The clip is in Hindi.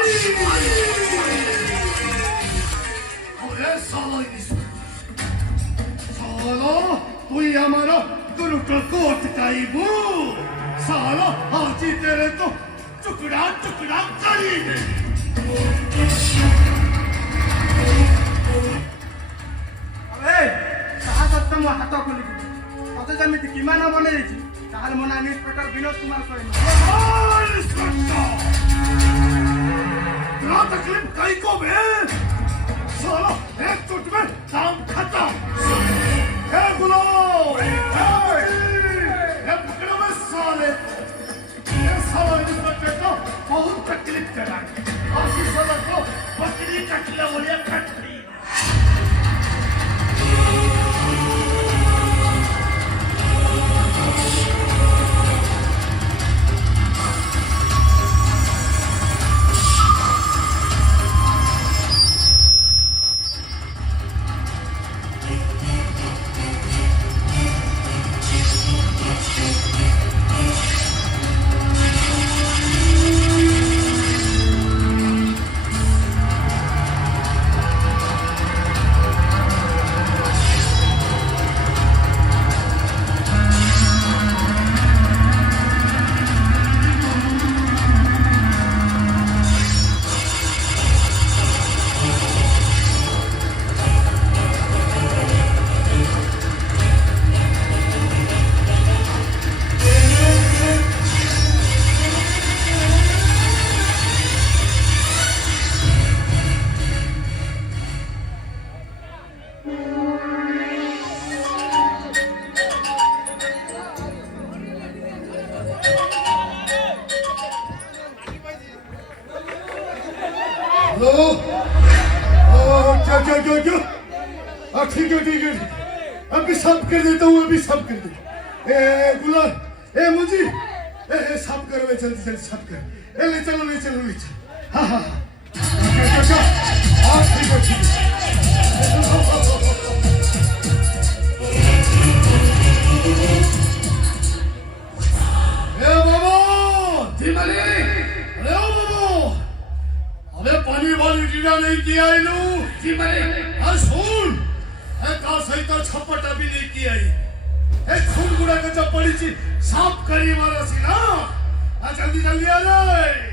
अरे साला साला तू हमारा गुरु का कोट काइबू साला आज तेरे तो टुकड़ा टुकड़ा करी दे अरे कहा सत्य मो हाथ खोली तते जमिति किमान बने दैछि ताहार मना इंस्पेक्टर विनोद कुमार क्या तकलीफ कई को बे साला एक चुट में काम खत्म ए गुलाम ए पकड़ो में साले ये साला इंस्पेक्टर को बहुत तकलीफ कर रहा है और इस साला को बकरी कटला बोलिए कट रही क्या ठीक है अभी सब कर देता हूँ अभी सब कर दे ए गुलाम ए मुझे ए सब करो वे जल्दी जल्दी सब कर ए ले चलो हाँ हाँ हाँ ठीक है ए बाबा जी मालिक अरे ओ बाबा अबे पानी वाली टीना नहीं किया इनू जी मालिक हाँ सुन का सहित छपट भी नहीं किया खून गुड़ा का जब पड़ी साफ करी मारा सी ना जल्दी जल्दी आ जाए